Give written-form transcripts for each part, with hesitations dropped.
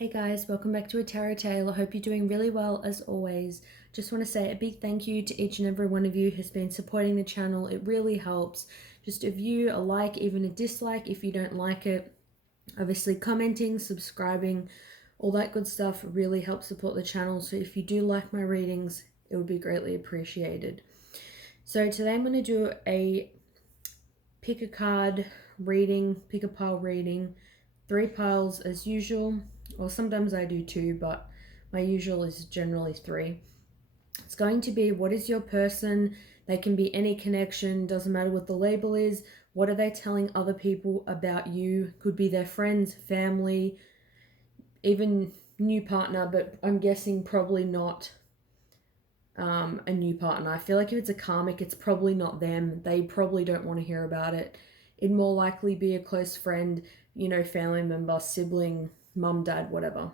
Hey guys, welcome back to A Tarot Tale. I hope you're doing really well as always. Just want to say a big thank you to each and every one of you who's been supporting the channel. It really helps. Just a view, a like, even a dislike if you don't like it. Obviously commenting, subscribing, all that good stuff really helps support the channel. So if you do like my readings, it would be greatly appreciated. So today I'm going to do a pick a card reading, pick a pile reading, 3 piles as usual. Well, sometimes I do 2, but my usual is generally 3. It's going to be, what is your person? They can be any connection, doesn't matter what the label is. What are they telling other people about you? Could be their friends, family, even new partner, but I'm guessing probably not a new partner. I feel like if it's a karmic, it's probably not them. They probably don't want to hear about it. It'd more likely be a close friend, family member, sibling, mum, dad, whatever.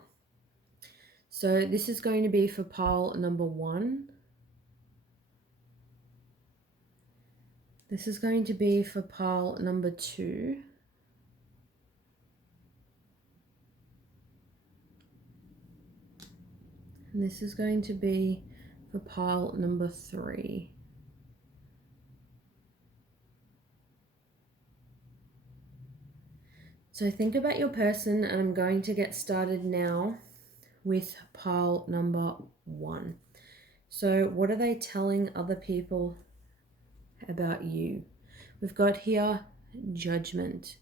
So this is going to be for pile number 1. This is going to be for pile number 2. And this is going to be for pile number 3. So think about your person, and I'm going to get started now with pile number 1. So what are they telling other people about you? We've got here judgment.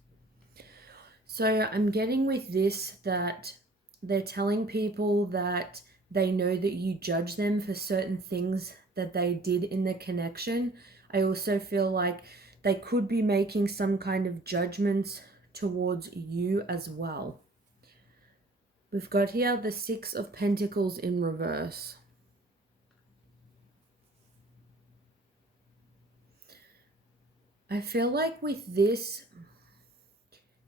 So I'm getting with this that they're telling people that they know that you judge them for certain things that they did in the connection. I also feel like they could be making some kind of judgments towards you as well. We've got here the 6 of Pentacles in reverse. I feel like with this,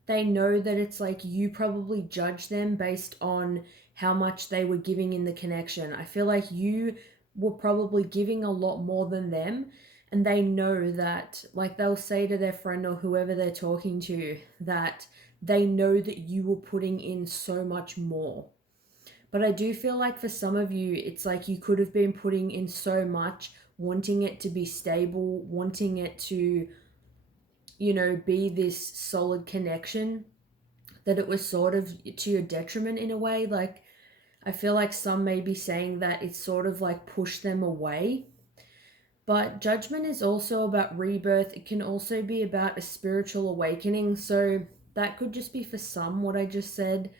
they know that it's like you probably judge them based on how much they were giving in the connection. I feel like you were probably giving a lot more than them, and they know that, like they'll say to their friend or whoever they're talking to that they know that you were putting in so much more. But I do feel like for some of you, it's like you could have been putting in so much, wanting it to be stable, wanting it to, be this solid connection, that it was sort of to your detriment in a way. Like, I feel like some may be saying that it's sort of like pushed them away. But judgment is also about rebirth. It can also be about a spiritual awakening. So that could just be for some what I just said.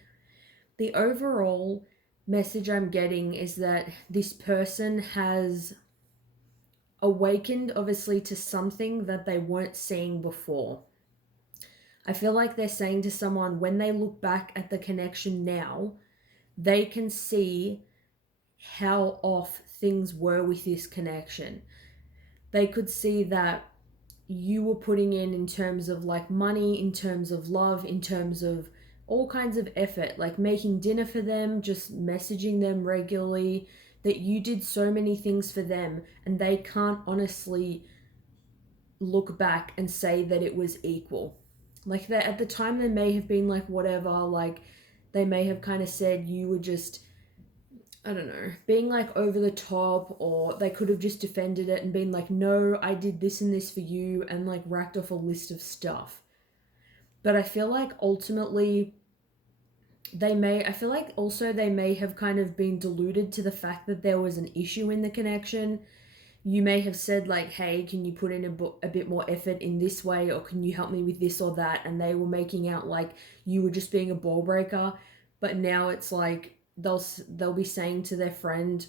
The overall message I'm getting is that this person has awakened, obviously, to something that they weren't seeing before. I feel like they're saying to someone, when they look back at the connection now, they can see how off things were with this connection. They could see that you were putting in terms of like money, in terms of love, in terms of all kinds of effort, like making dinner for them, just messaging them regularly, that you did so many things for them, and they can't honestly look back and say that it was equal. Like, that at the time they may have been like whatever, like they may have kind of said you were just, I don't know, being like over the top, or they could have just defended it and been like, no, I did this and this for you, and like racked off a list of stuff. But I feel like ultimately I feel like also they may have kind of been deluded to the fact that there was an issue in the connection. You may have said like, hey, can you put in a bit more effort in this way, or can you help me with this or that, and they were making out like you were just being a ball breaker. But now it's like they'll be saying to their friend,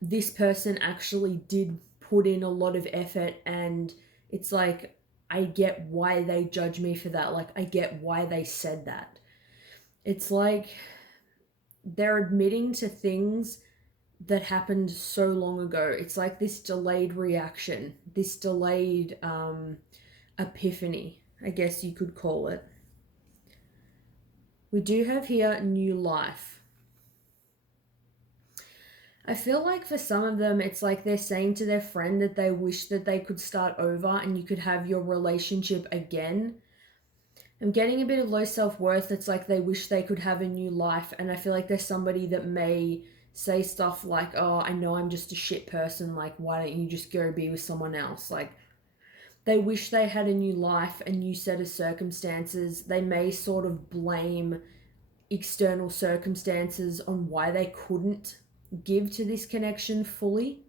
this person actually did put in a lot of effort, and it's like, I get why they judge me for that. Like, I get why they said that. It's like they're admitting to things that happened so long ago. It's like this delayed reaction, this delayed epiphany, I guess you could call it. We do have here new life. I feel like for some of them, it's like they're saying to their friend that they wish that they could start over and you could have your relationship again. I'm getting a bit of low self-worth. It's like they wish they could have a new life, and I feel like there's somebody that may say stuff like, oh, I know I'm just a shit person, like why don't you just go be with someone else? Like they wish they had a new life, a new set of circumstances. They may sort of blame external circumstances on why they couldn't give to this connection fully.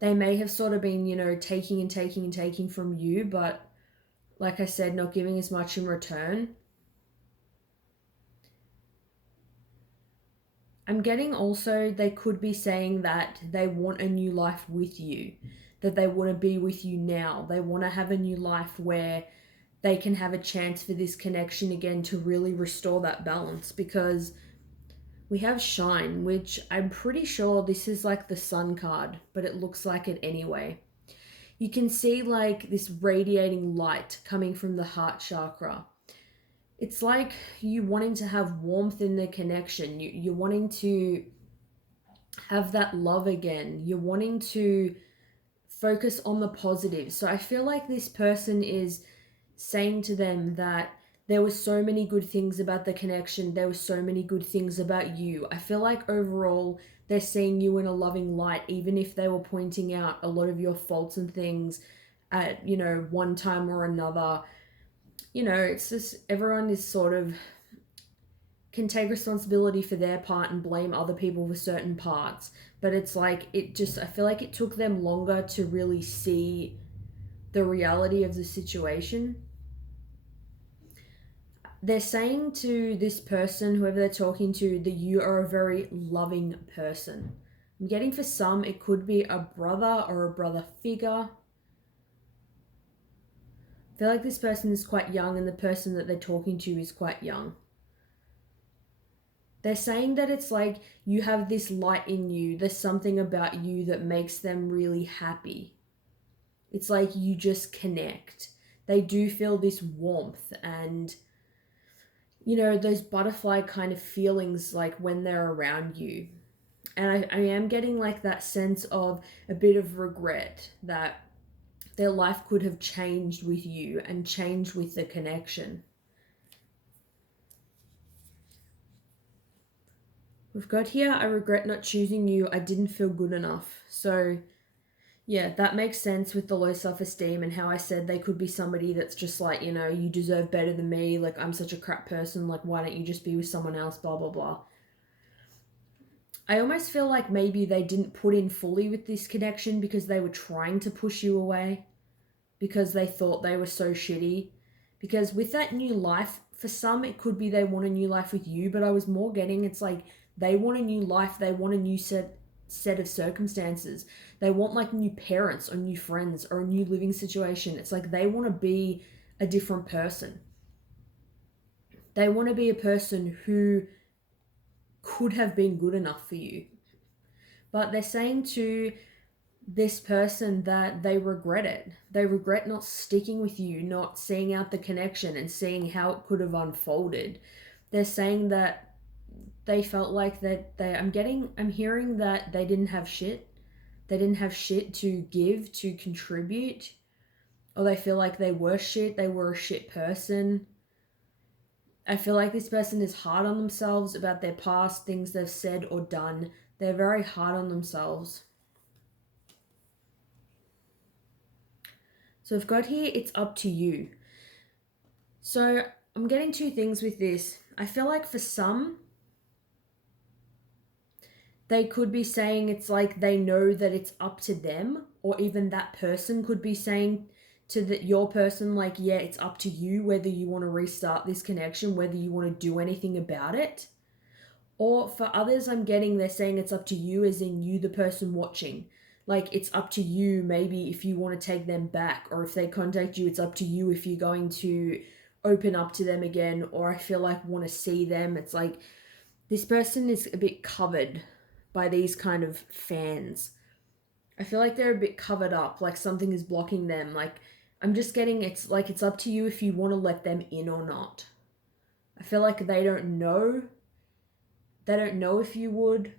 They may have sort of been, taking and taking and taking from you, but like I said, not giving as much in return. I'm getting also they could be saying that they want a new life with you, that they want to be with you now. They want to have a new life where they can have a chance for this connection again to really restore that balance, because we have Shine, which I'm pretty sure this is like the Sun card, but it looks like it anyway. You can see like this radiating light coming from the heart chakra. It's like you wanting to have warmth in the connection. You're wanting to have that love again. You're wanting to focus on the positive. So I feel like this person is saying to them that there were so many good things about the connection. There were so many good things about you. I feel like overall they're seeing you in a loving light, even if they were pointing out a lot of your faults and things at, one time or another. It's just everyone is sort of can take responsibility for their part and blame other people for certain parts. But it's like, I feel like it took them longer to really see the reality of the situation. They're saying to this person, whoever they're talking to, that you are a very loving person. I'm getting for some, it could be a brother or a brother figure. I feel like this person is quite young and the person that they're talking to is quite young. They're saying that it's like you have this light in you. There's something about you that makes them really happy. It's like you just connect. They do feel this warmth and, those butterfly kind of feelings like when they're around you. And I am getting like that sense of a bit of regret that their life could have changed with you and changed with the connection. We've got here, I regret not choosing you. I didn't feel good enough. So, yeah, that makes sense with the low self-esteem and how I said they could be somebody that's just like, you deserve better than me. Like, I'm such a crap person. Like, why don't you just be with someone else? Blah, blah, blah. I almost feel like maybe they didn't put in fully with this connection because they were trying to push you away because they thought they were so shitty. Because with that new life, for some, it could be they want a new life with you, but I was more getting it's like they want a new life, they want a new set of circumstances. They want like new parents or new friends or a new living situation. It's like they want to be a different person. They want to be a person who could have been good enough for you. But they're saying to this person that they regret it. They regret not sticking with you, not seeing out the connection and seeing how it could have unfolded. They're saying that they felt like I'm hearing that they didn't have shit. They didn't have shit to give, to contribute. Or they feel like they were shit, they were a shit person. I feel like this person is hard on themselves about their past, things they've said or done. They're very hard on themselves. So I've got here, it's up to you. So I'm getting two things with this. I feel like for some, they could be saying it's like they know that it's up to them, or even that person could be saying to your person, like, yeah, it's up to you whether you want to restart this connection, whether you want to do anything about it. Or for others, I'm getting they're saying it's up to you, as in you, the person watching. Like, it's up to you, maybe if you want to take them back, or if they contact you, it's up to you if you're going to open up to them again, or I feel like want to see them. It's like this person is a bit covered by these kind of fans. I feel like they're a bit covered up, like something is blocking them. Like, I'm just getting it's like it's up to you if you want to let them in or not. I feel like they don't know. They don't know if you would.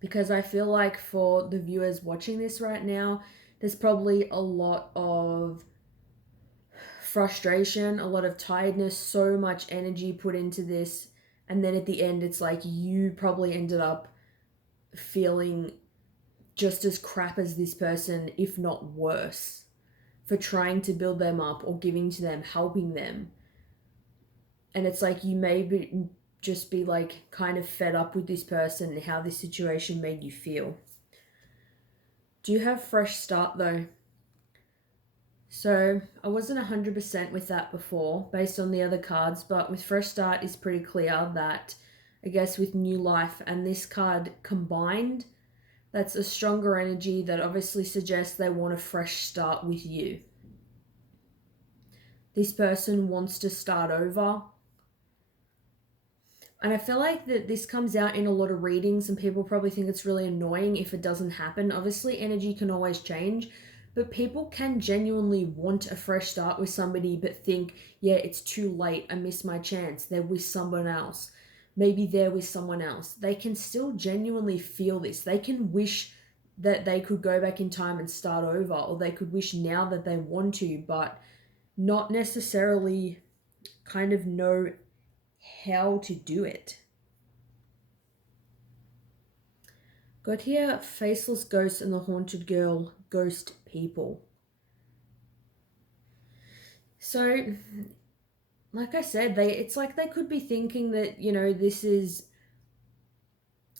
Because I feel like for the viewers watching this right now, there's probably a lot of frustration, a lot of tiredness, so much energy put into this. And then at the end, it's like you probably ended up feeling just as crap as this person, if not worse, for trying to build them up or giving to them, helping them. And it's like you may just be like kind of fed up with this person and how this situation made you feel. Do you have fresh start though? So I wasn't 100% with that before based on the other cards, but with fresh start is pretty clear that I guess with new life and this card combined, that's a stronger energy that obviously suggests they want a fresh start with you. This person wants to start over. And I feel like that this comes out in a lot of readings and people probably think it's really annoying if it doesn't happen. Obviously, energy can always change, but people can genuinely want a fresh start with somebody but think, yeah, it's too late. I missed my chance. They're with someone else. Maybe they're with someone else. They can still genuinely feel this. They can wish that they could go back in time and start over, or they could wish now that they want to, but not necessarily kind of know how to do it. Got here, faceless ghosts and the haunted girl, ghost people. So, like I said, it's like they could be thinking that, this is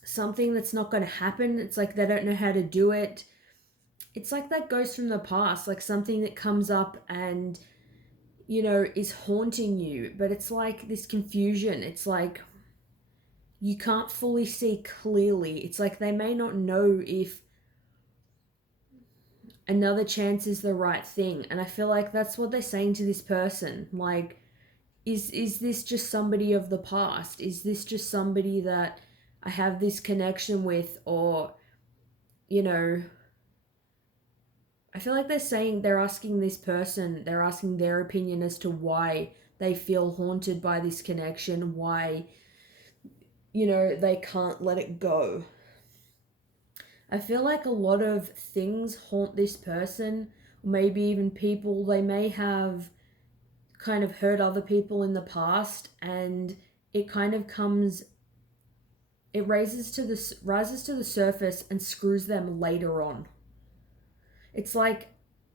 something that's not going to happen. It's like they don't know how to do it. It's like that ghost from the past, like something that comes up and, is haunting you. But it's like this confusion. It's like you can't fully see clearly. It's like they may not know if another chance is the right thing. And I feel like that's what they're saying to this person. Like, is this just somebody of the past? Is this just somebody that I have this connection with? Or, I feel like they're asking this person, they're asking their opinion as to why they feel haunted by this connection, why, they can't let it go. I feel like a lot of things haunt this person, maybe even people. They may have kind of hurt other people in the past, and it kind of rises to the surface and screws them later on. It's like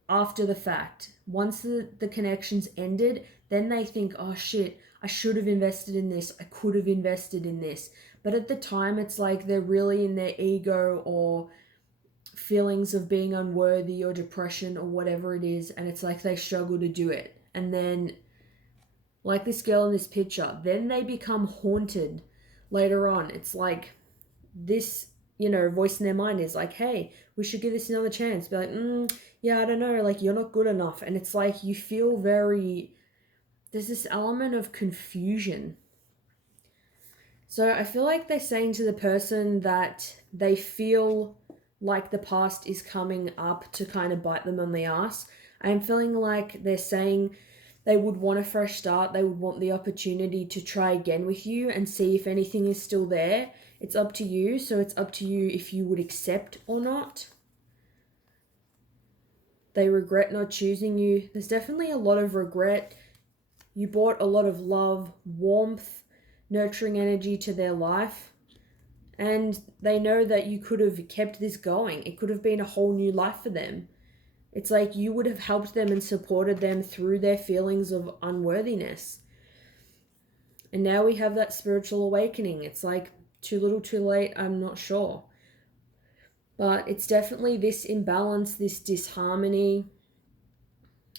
after the fact. Once the connection's ended, then they think, oh shit, I should have invested in this. I could have invested in this. But at the time, it's like they're really in their ego or feelings of being unworthy or depression or whatever it is. And it's like they struggle to do it. And then, like this girl in this picture, then they become haunted later on. It's like this, voice in their mind is like, hey, we should give this another chance. Be like, yeah, I don't know, like you're not good enough. And it's like you feel there's this element of confusion. So I feel like they're saying to the person that they feel like the past is coming up to kind of bite them on the ass. I'm feeling like they're saying they would want a fresh start. They would want the opportunity to try again with you and see if anything is still there. It's up to you. So it's up to you if you would accept or not. They regret not choosing you. There's definitely a lot of regret. You brought a lot of love, warmth, nurturing energy to their life. And they know that you could have kept this going. It could have been a whole new life for them. It's like you would have helped them and supported them through their feelings of unworthiness. And now we have that spiritual awakening. It's like too little too late, I'm not sure. But it's definitely this imbalance, this disharmony.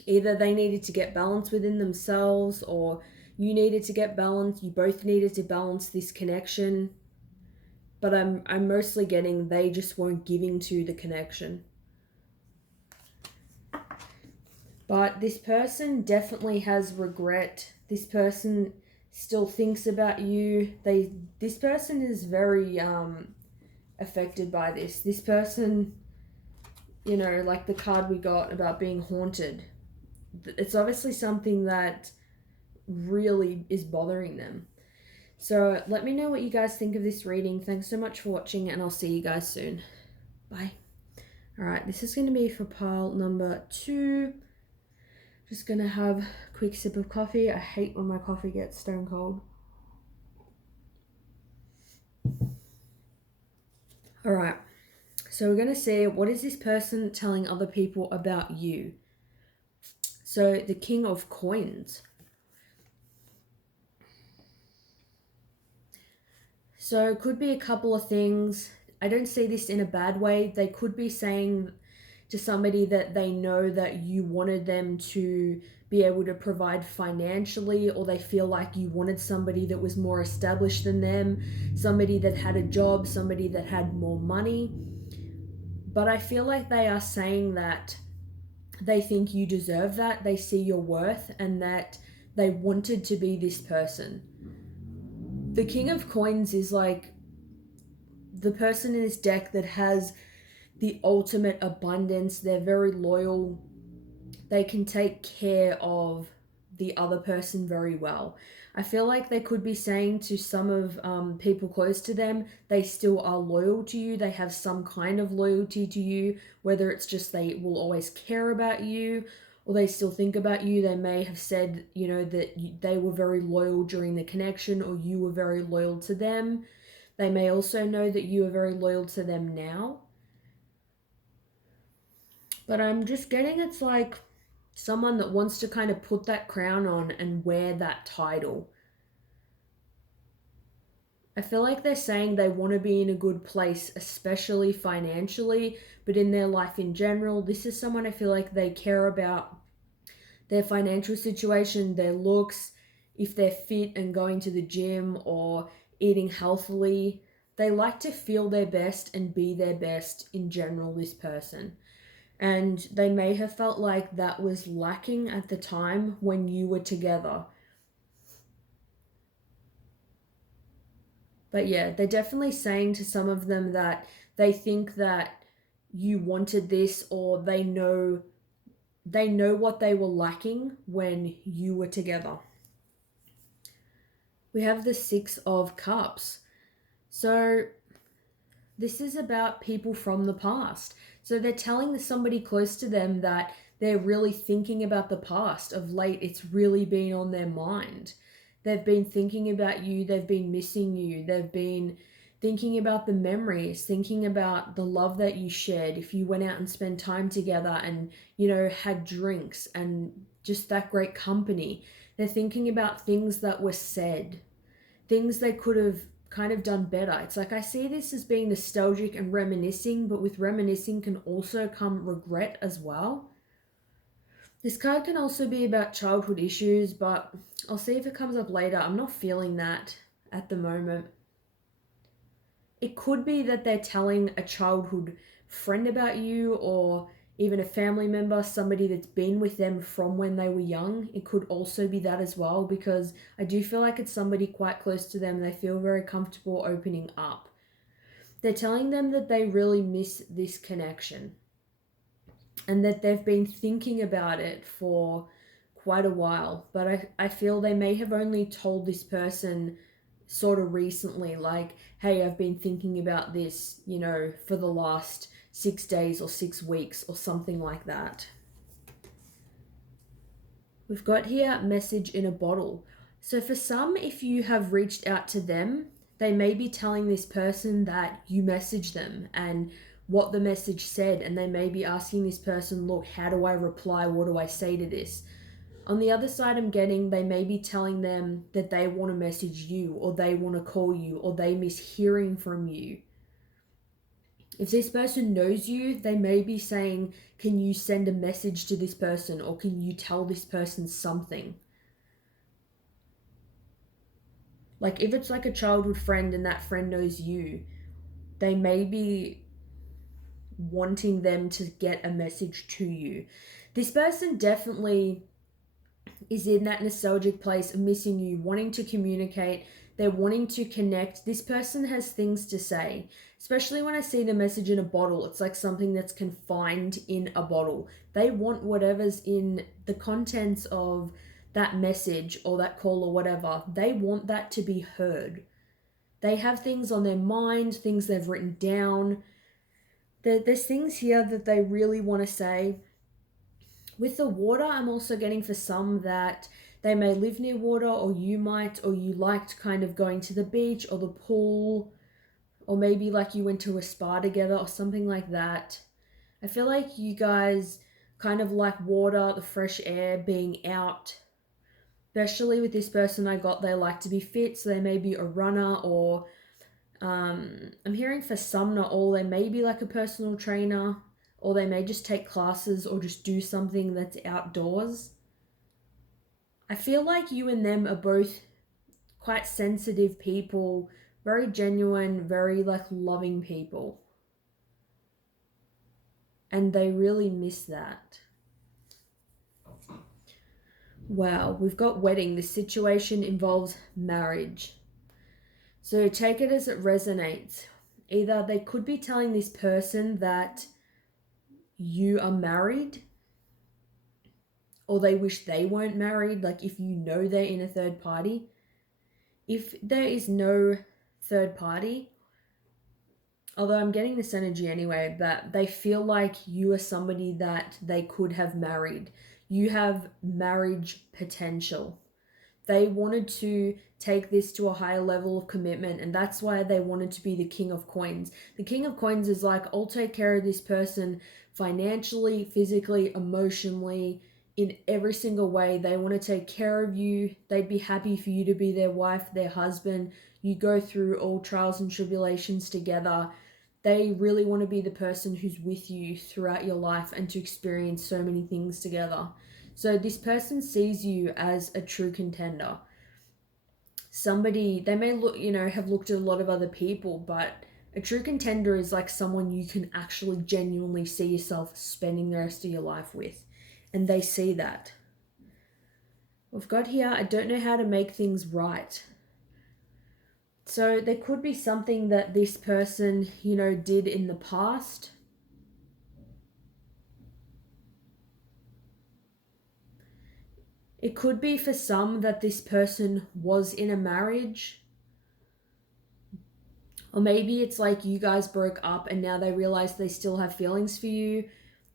Either they needed to get balance within themselves, or you needed to get balance. You both needed to balance this connection. But I'm mostly getting they just weren't giving to the connection. But this person definitely has regret. This person still thinks about you. This person is very affected by this. This person, like the card we got about being haunted. It's obviously something that really is bothering them. So let me know what you guys think of this reading. Thanks so much for watching, and I'll see you guys soon. Bye. Alright, this is going to be for pile number 2. Just gonna have a quick sip of coffee. I hate when my coffee gets stone cold. All right, so we're gonna see, what is this person telling other people about you? So the King of Coins. So it could be a couple of things. I don't see this in a bad way. They could be saying to somebody that they know that you wanted them to be able to provide financially, or they feel like you wanted somebody that was more established than them, somebody that had a job, somebody that had more money. But I feel like they are saying that they think you deserve that, they see your worth, and that they wanted to be this person. The King of Coins is like the person in this deck that has the ultimate abundance. They're very loyal. They can take care of the other person very well. I feel like they could be saying to some of people close to them, they still are loyal to you. They have some kind of loyalty to you, whether it's just they will always care about you, or they still think about you. They may have said, that they were very loyal during the connection, or you were very loyal to them. They may also know that you are very loyal to them now. But I'm just getting, it's like someone that wants to kind of put that crown on and wear that title. I feel like they're saying they want to be in a good place, especially financially, but in their life in general. This is someone I feel like they care about their financial situation, their looks, if they're fit and going to the gym or eating healthily. They like to feel their best and be their best in general, this person. And they may have felt like that was lacking at the time when you were together. But yeah, they're definitely saying to some of them that they think that you wanted this, or they know what they were lacking when you were together. We have the Six of Cups. So this is about people from the past. So they're telling somebody close to them that they're really thinking about the past. Of late, it's really been on their mind. They've been thinking about you, they've been missing you, they've been thinking about the memories, thinking about the love that you shared. If you went out and spent time together and, had drinks and just that great company. They're thinking about things that were said, things they could have kind of done better. It's like I see this as being nostalgic and reminiscing, but with reminiscing can also come regret as well. This card can also be about childhood issues, but I'll see if it comes up later. I'm not feeling that at the moment. It could be that they're telling a childhood friend about you, or even a family member, somebody that's been with them from when they were young. It could also be that as well, because I do feel like it's somebody quite close to them. They feel very comfortable opening up. They're telling them that they really miss this connection and that they've been thinking about it for quite a while. But I feel they may have only told this person sort of recently, like, hey, I've been thinking about this, for the last 6 days or 6 weeks or something like that. We've got here message in a bottle. So for some, if you have reached out to them, they may be telling this person that you messaged them and what the message said, and they may be asking this person, look, how do I reply? What do I say to this? On the other side, I'm getting they may be telling them that they want to message you, or they want to call you, or they miss hearing from you. If this person knows you, they may be saying, can you send a message to this person, or can you tell this person something? Like if it's like a childhood friend and that friend knows you, they may be wanting them to get a message to you. This person definitely is in that nostalgic place of missing you, wanting to communicate. They're wanting to connect. This person has things to say, especially when I see the message in a bottle. It's like something that's confined in a bottle. They want whatever's in the contents of that message or that call or whatever. They want that to be heard. They have things on their mind, things they've written down. There's things here that they really want to say. With the water, I'm also getting for some that they may live near water, or you might, or you liked kind of going to the beach or the pool, or maybe like you went to a spa together or something like that. I feel like you guys kind of like water, the fresh air, being out. Especially with this person I got, they like to be fit, so they may be a runner, or I'm hearing for some, not all, they may be like a personal trainer, or they may just take classes or just do something that's outdoors. I feel like you and them are both quite sensitive people, very genuine, very like loving people. And they really miss that. Wow, we've got wedding. This situation involves marriage. So take it as it resonates. Either they could be telling this person that you are married, or they wish they weren't married, like if you know they're in a third party. If there is no third party, although I'm getting this energy anyway, that they feel like you are somebody that they could have married. You have marriage potential. They wanted to take this to a higher level of commitment, and that's why they wanted to be the King of Coins. The King of Coins is like, I'll take care of this person financially, physically, emotionally, in every single way. They want to take care of you. They'd be happy for you to be their wife, their husband. You go through all trials and tribulations together. They really want to be the person who's with you throughout your life and to experience so many things together. So this person sees you as a true contender. Somebody, they may look, have looked at a lot of other people, but a true contender is like someone you can actually genuinely see yourself spending the rest of your life with. And they see that. We've got here, I don't know how to make things right. So there could be something that this person, did in the past. It could be for some that this person was in a marriage. Or maybe it's like you guys broke up and now they realize they still have feelings for you,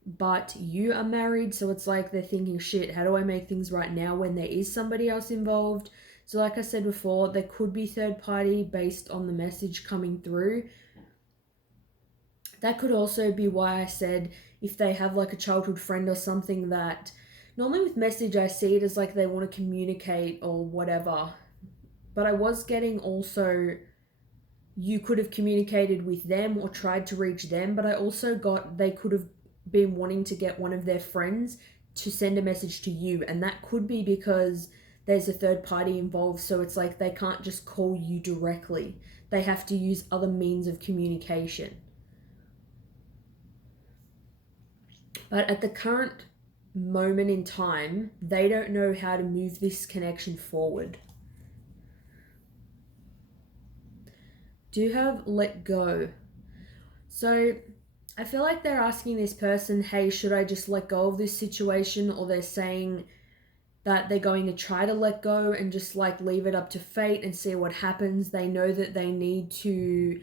but you are married. So it's like they're thinking, shit, how do I make things right now when there is somebody else involved? So like I said before, there could be third party based on the message coming through. That could also be why I said if they have like a childhood friend or something that normally with message I see it as like they want to communicate or whatever. But I was getting also you could have communicated with them or tried to reach them, but I also got they could have been wanting to get one of their friends to send a message to you, and that could be because there's a third party involved, so it's like they can't just call you directly. They have to use other means of communication. But at the current moment in time, they don't know how to move this connection forward. Do you have let go? So I feel like they're asking this person, hey, should I just let go of this situation? Or they're saying that they're going to try to let go and just like leave it up to fate and see what happens. They know that they need to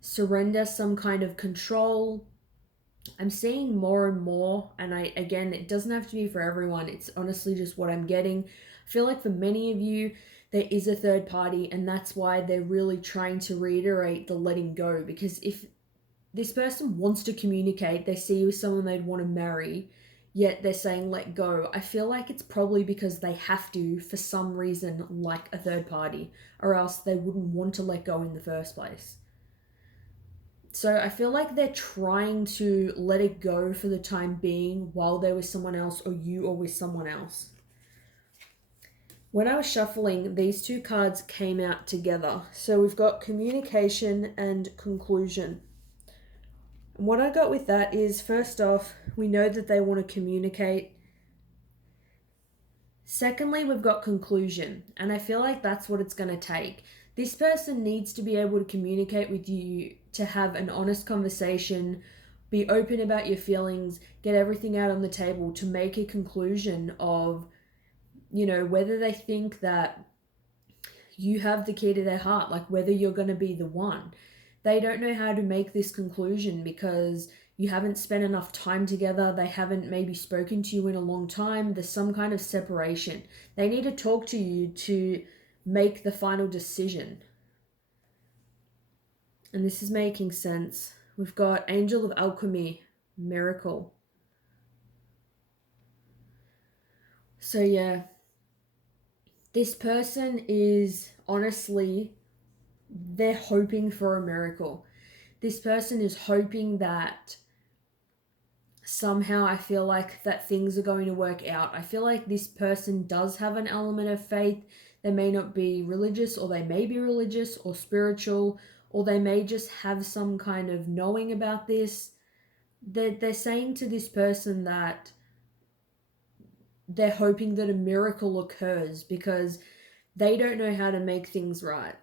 surrender some kind of control. I'm seeing more and more, and again, it doesn't have to be for everyone. It's honestly just what I'm getting. I feel like for many of you, there is a third party, and that's why they're really trying to reiterate the letting go. Because if this person wants to communicate, they see you as someone they'd want to marry, yet they're saying let go, I feel like it's probably because they have to for some reason, like a third party, or else they wouldn't want to let go in the first place. So I feel like they're trying to let it go for the time being while they're with someone else, or you are with someone else. When I was shuffling, these two cards came out together. So we've got communication and conclusion. And what I got with that is, first off, we know that they want to communicate. Secondly, we've got conclusion. And I feel like that's what it's going to take. This person needs to be able to communicate with you, to have an honest conversation, be open about your feelings, get everything out on the table to make a conclusion of, whether they think that you have the key to their heart, like whether you're going to be the one. They don't know how to make this conclusion because, you haven't spent enough time together. They haven't maybe spoken to you in a long time. There's some kind of separation. They need to talk to you to make the final decision. And this is making sense. We've got Angel of Alchemy, Miracle. So yeah, this person is honestly, they're hoping for a miracle. This person is hoping that somehow, I feel like that things are going to work out. I feel like this person does have an element of faith. They may not be religious, or they may be religious or spiritual, or they may just have some kind of knowing about this. They're saying to this person that they're hoping that a miracle occurs because they don't know how to make things right.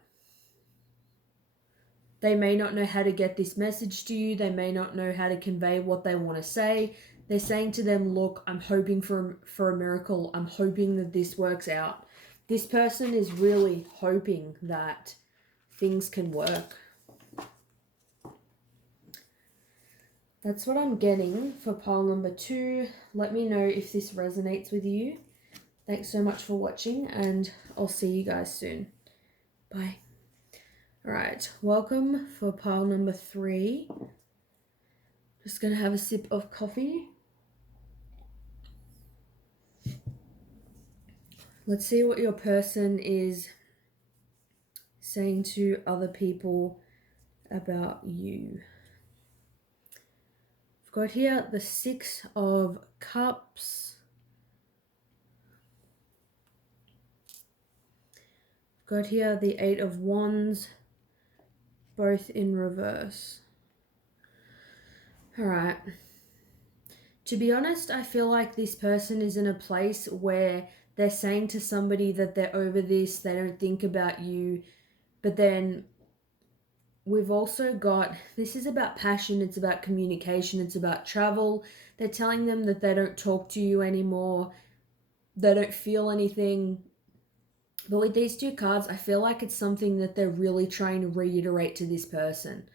They may not know how to get this message to you. They may not know how to convey what they want to say. They're saying to them, look, I'm hoping for a miracle. I'm hoping that this works out. This person is really hoping that things can work. That's what I'm getting for pile number 2. Let me know if this resonates with you. Thanks so much for watching, and I'll see you guys soon. Bye. Alright, welcome for pile number 3. Just gonna have a sip of coffee. Let's see what your person is saying to other people about you. I've got here the 6 of Cups. I've got here the 8 of Wands, both in reverse. Alright. To be honest, I feel like this person is in a place where they're saying to somebody that they're over this, they don't think about you, but then we've also got, this is about passion, it's about communication, it's about travel. They're telling them that they don't talk to you anymore, they don't feel anything. But with these 2 cards, I feel like it's something that they're really trying to reiterate to this person.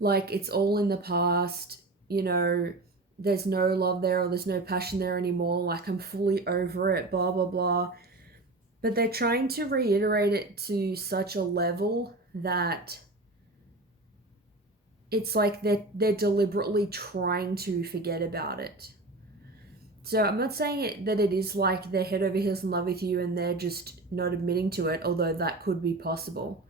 Like, it's all in the past, you know, there's no love there, or there's no passion there anymore, like, I'm fully over it, blah, blah, blah. But they're trying to reiterate it to such a level that it's like they're deliberately trying to forget about it. So I'm not saying that it is like they're head over heels in love with you and they're just not admitting to it, although that could be possible.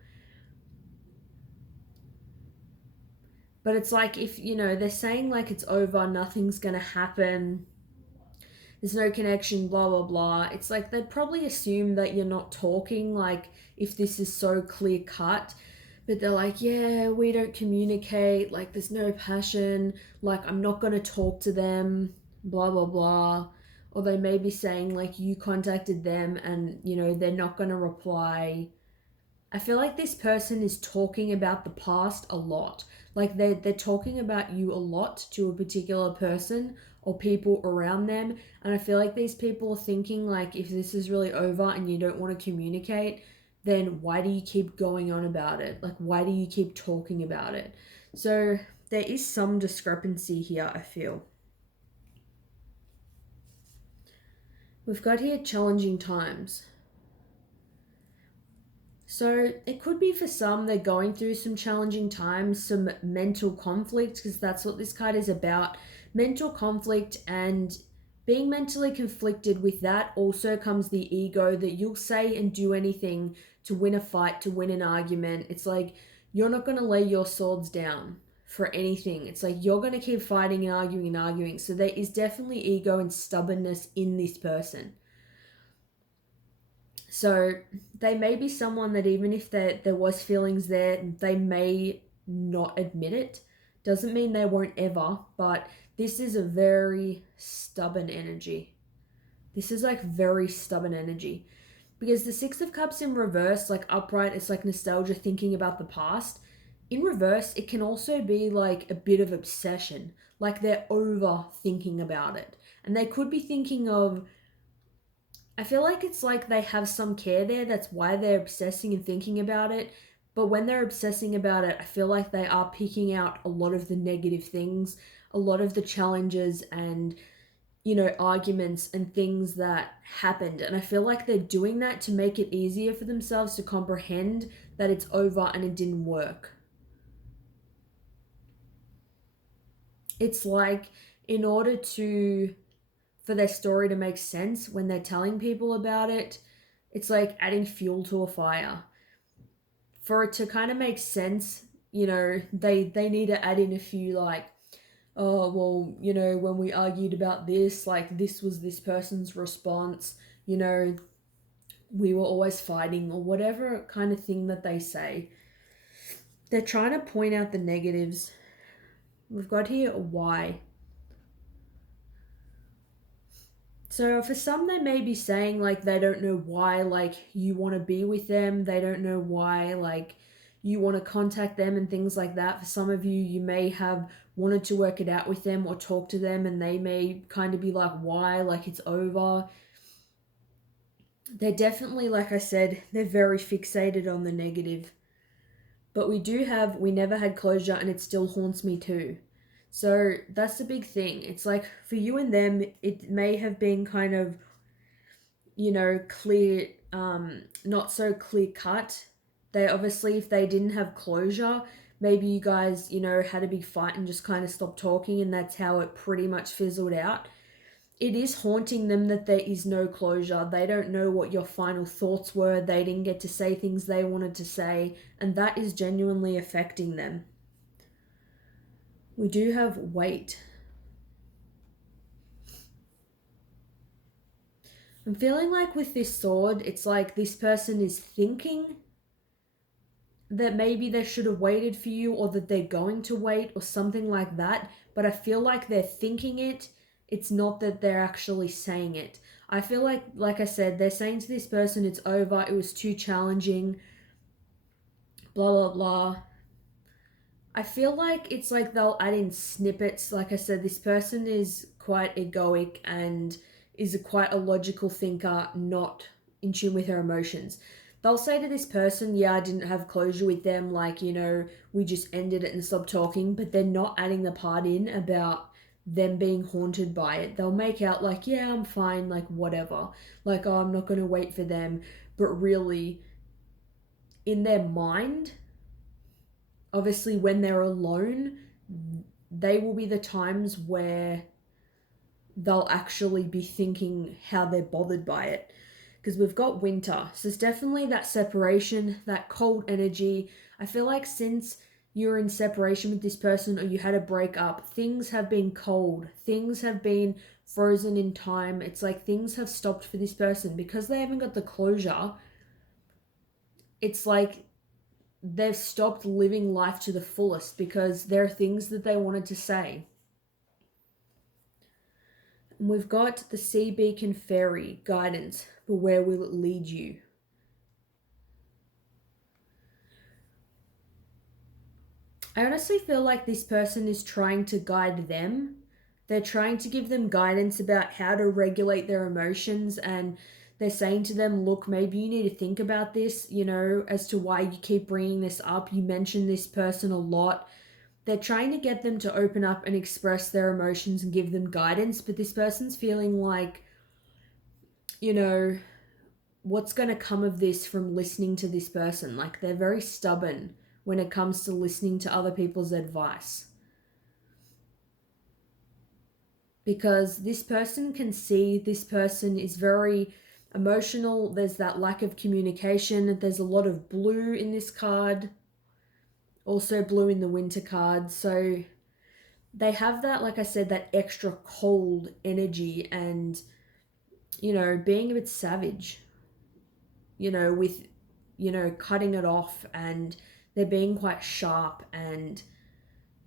But it's like, if, you know, they're saying like it's over, nothing's gonna happen, there's no connection, blah, blah, blah. It's like they'd probably assume that you're not talking, like, if this is so clear cut. But they're like, yeah, we don't communicate, like, there's no passion, like, I'm not going to talk to them, blah, blah, blah. Or they may be saying, like, you contacted them and, you know, they're not going to reply. I feel like this person is talking about the past a lot. Like, they're talking about you a lot to a particular person or people around them. And I feel like these people are thinking, like, if this is really over and you don't want to communicate, then why do you keep going on about it? Like, why do you keep talking about it? So there is some discrepancy here, I feel. We've got here challenging times. So it could be for some they're going through some challenging times, some mental conflict, because that's what this card is about. Mental conflict, and being mentally conflicted with that also comes the ego that you'll say and do anything to win a fight, to win an argument. It's like you're not going to lay your swords down for anything. It's like you're going to keep fighting and arguing and arguing. So there is definitely ego and stubbornness in this person. So they may be someone that even if there was feelings there, they may not admit it. Doesn't mean they won't ever, but this is a very stubborn energy. This is like very stubborn energy. Because the 6 of Cups in reverse, like upright, it's like nostalgia, thinking about the past. In reverse, it can also be like a bit of obsession. Like they're overthinking about it. And they could be thinking of, I feel like it's like they have some care there. That's why they're obsessing and thinking about it. But when they're obsessing about it, I feel like they are picking out a lot of the negative things. a lot of the challenges and, arguments and things that happened. And I feel like they're doing that to make it easier for themselves to comprehend that it's over and it didn't work. It's like, in order for their story to make sense when they're telling people about it, it's like adding fuel to a fire. For it to kind of make sense, they need to add in a few, like, oh, well, when we argued about this, like, this was this person's response, we were always fighting, or whatever kind of thing that they say. They're trying to point out the negatives. We've got here a why. So for some, they may be saying, like, they don't know why, like, you want to be with them. They don't know why, like, you want to contact them and things like that. For some of you, you may have wanted to work it out with them or talk to them, and they may kind of be like, why, like, it's over. They're definitely, like I said, they're very fixated on the negative. But we never had closure, and it still haunts me too. So that's the big thing. It's like, for you and them, it may have been kind of, clear, not so clear cut. They obviously, if they didn't have closure, maybe you guys, had a big fight and just kind of stopped talking, and that's how it pretty much fizzled out. It is haunting them that there is no closure. They don't know what your final thoughts were. They didn't get to say things they wanted to say, and that is genuinely affecting them. We do have weight. I'm feeling like with this sword, it's like this person is thinking that maybe they should have waited for you, or that they're going to wait, or something like that. But I feel like they're thinking it. It's not that they're actually saying it. I feel like I said, they're saying to this person, it's over, it was too challenging, blah, blah, blah. I feel like it's like they'll add in snippets. Like I said, this person is quite egoic and is quite a logical thinker, not in tune with her emotions. They'll say to this person, yeah, I didn't have closure with them, like, we just ended it and stopped talking, but they're not adding the part in about them being haunted by it. They'll make out like, yeah, I'm fine, like, whatever. Like, oh, I'm not going to wait for them. But really, in their mind, obviously, when they're alone, they will be the times where they'll actually be thinking how they're bothered by it. Because we've got winter. So it's definitely that separation, that cold energy. I feel like since you're in separation with this person, or you had a breakup, things have been cold. Things have been frozen in time. It's like things have stopped for this person. Because they haven't got the closure, it's like they've stopped living life to the fullest, because there are things that they wanted to say. And we've got the Sea Beacon Fairy guidance, but where will it lead you? I honestly feel like this person is trying to guide them. They're trying to give them guidance about how to regulate their emotions, and they're saying to them, look, maybe you need to think about this, as to why you keep bringing this up. You mention this person a lot. They're trying to get them to open up and express their emotions and give them guidance, but this person's feeling like, what's going to come of this from listening to this person? Like, they're very stubborn when it comes to listening to other people's advice. Because this person can see this person is very emotional. There's that lack of communication. There's a lot of blue in this card. Also blue in the winter card. So they have that, like I said, that extra cold energy, and, being a bit savage, with, cutting it off, and they're being quite sharp and,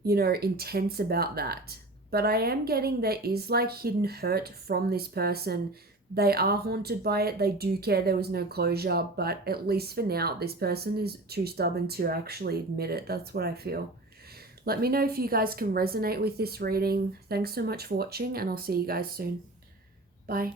intense about that. But I am getting there is like hidden hurt from this person. They are haunted by it. They do care there was no closure, but at least for now, this person is too stubborn to actually admit it. That's what I feel. Let me know if you guys can resonate with this reading. Thanks so much for watching, and I'll see you guys soon. Bye.